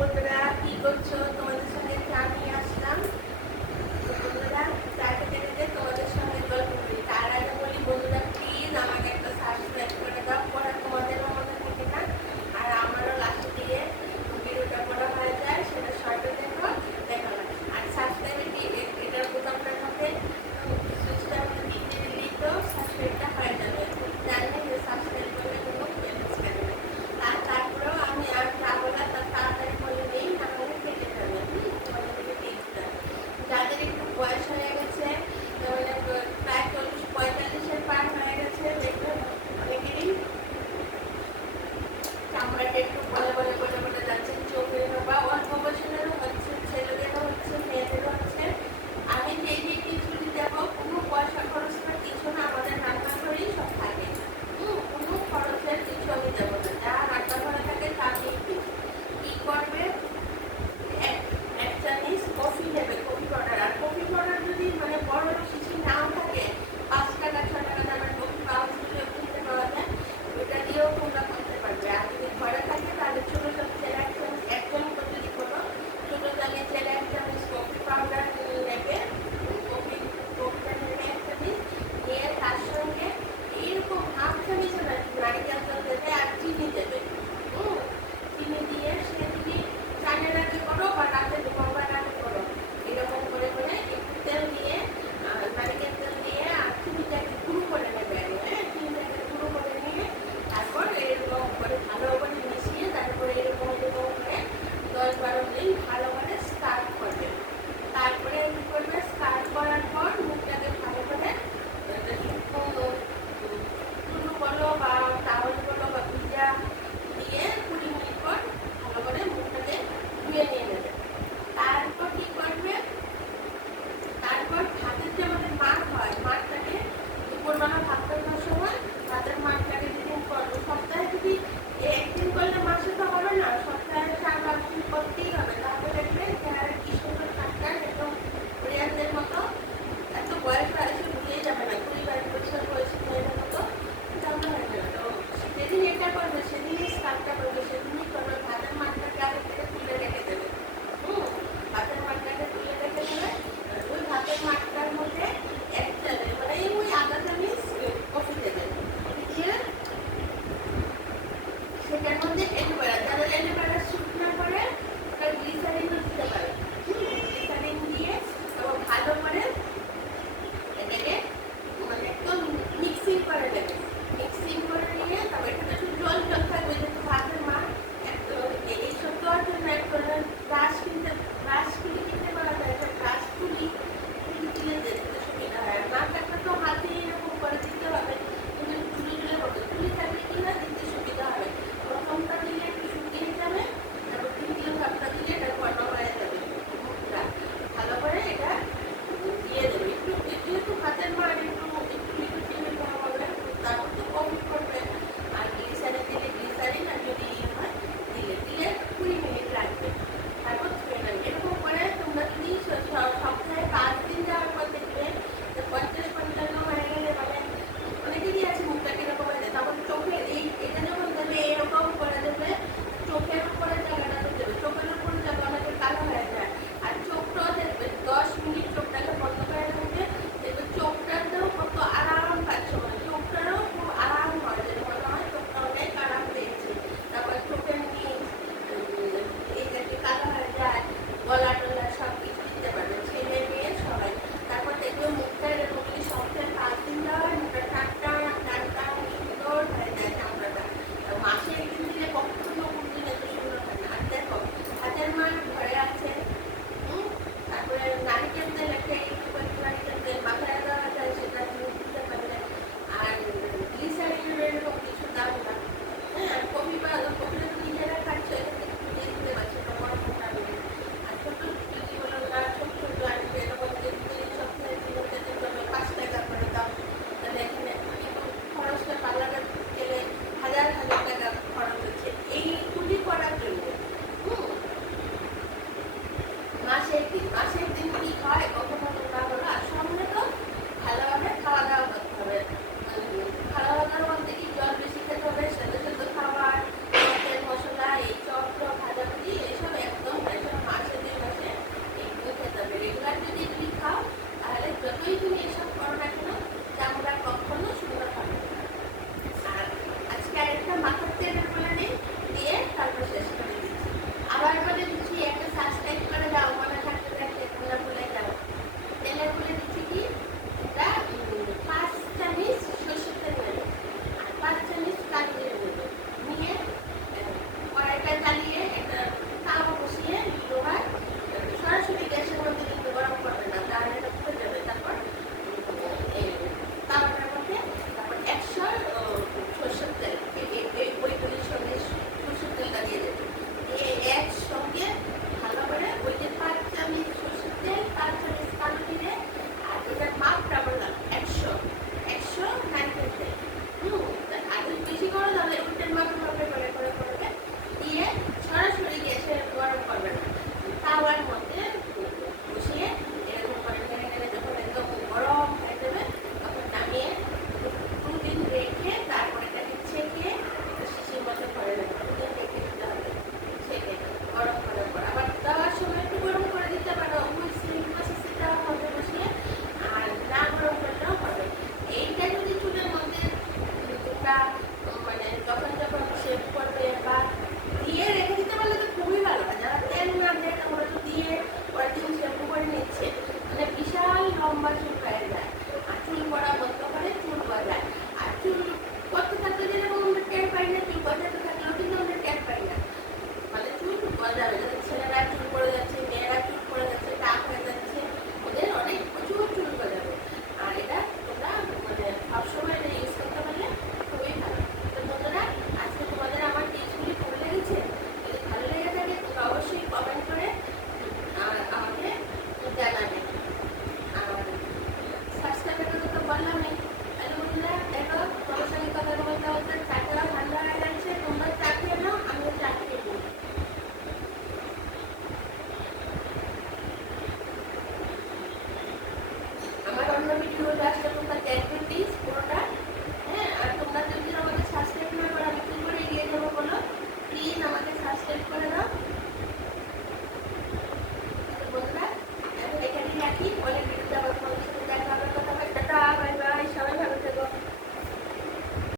বন্ধুরা কি করছো? তোমাদের সঙ্গে চা নিয়ে আসলাম। তো বন্ধুরা চা খেতে খেতে তোমাদের সঙ্গে গল্প করি। তার আগে বলি বন্ধুরা প্লিজ আমাকে একটা সাবস্ক্রাইব করে দাও, পরে তোমাদেরও মনে থাকে না আর আমারও লাস্টে দিয়ে ভিডিওটা বড় হয়ে যায়, সেটা শর্টে দেখো দেখালাম। আর সাবস্ক্রাইবের এটার বোতামটার মধ্যে সুইচটা আমরা দিতে দিলেই তো সাবস্ক্রাইবটা হয়ে যাবে। জানি যে সাবস্ক্রাইব করলে কোনো পেমেন্ট থাকে না। আর তারপরেও আমি আর যাবো না, তাড়াতাড়ি বলে নেই, না হলে কেটে যাবে। তোমাদের থেকে টিপসটা যাদের একটু বয়স হয়ে গেছে, মানে প্রায় 40-45-এর পার হয়ে গেছে, দেখবেন অনেকেরই চামড়াটা একটু বলে বলে বলে বলে যাচ্ছে, চোখের বা অল্প বয়সেরও হচ্ছে, ছেলেদেরও হচ্ছে, মেয়েদেরও হচ্ছে। আমি যেই যে টিপসগুলি দেবো কোনো পয়সা খরচ করার কিছু না, আমাদের রান্নাঘরেই সব থাকে। কোনো খরচের কিছু আমি দেবো না, যা রান্নাঘরে থাকে তা দিয়ে কি করবে, এক চামচ কফি নেবে, কফি পাউডার। আর কফি পাউডার যদি মানে বড় শিশি নাও থাকে, 5 টাকা 6 টাকা দামের কফি পাউডার কিনতে পাওয়া যায়, ওইটা দিয়েও তোমরা করতে পারবে। আর যদি ঘরে থাকে তাহলে ছোট চামচের এক চামচ যদি করো, ছোট চামচের 1 চামচ কফি পাউডার নেবে, কফিটা নেবে 1 চামচ নিয়ে তার সঙ্গে এইরকম হাফ চামচ নারিকেল তেল দেবে আর চিনি দেবে। চিনি দিয়ে সে যদি চানের আগে করো বা রাতে ঘুমাবার আগে করো, এরকম করে করে একটু তেল দিয়ে নারিকেল তেল দিয়ে আর চিনিটাকে গুঁড়ো করে নেবে আগে। চিনিটাকে গুঁড়ো করে নিয়ে তারপর এরকম করে ভালো করে মিশিয়ে তারপরে এরকম এরকম করে 10-12 মিনিট ভালো করে স্টার্ট করবে। তারপরে কি করবে, স্টার্ট করার পর মুখটাকে ভালো করে শুকনো টুলু বলো বা টাওয়াল বলো বা ভিজা দিয়ে 20 মিনিট পর ভালো করে মুখটাকে ধুয়ে নিয়ে নেবে। তারপর কি করবে, তারপর ভাতের যে আমাদের মাঠ হয়, মাঠটাকে দুপুরবেলা ভাত খাওয়ার সময় ভাতের মাঠটাকে যেদিন করবো, সপ্তাহে যদি একদিন করলে মাসে তো হবে না, সপ্তাহে 4-5 দিন করতেই হবে। তাহলে দেখবে চেহারা কি সুন্দর টাটকা, একদম কোরিয়ানদের মতো। এত বয়স এসে ভুলেই যাবে না, 20-22 বছর বয়সী মেয়েদের মতো জানা হয়ে যাবে। তো যেদিন এটা করবে সেদিনই স্টার্টটা করবে, সেদিনই করবে। ভাতের মাঠটাকে আগে থেকে তুলে রেখে দেবে। ভাতের মাঠটাকে তুলে রেখে দেবে। ওই ভাতের মাঠটার মধ্যে 1 চামচ মানে ওই আধা চামচ কফি দেবে। কফি দিয়ে সেটার মধ্যে এলোভেরা, যাদের এলোভেরা স্যুট না করে ওটা ভিডিওটা আসলে তোমরা দেখবে প্লিজ।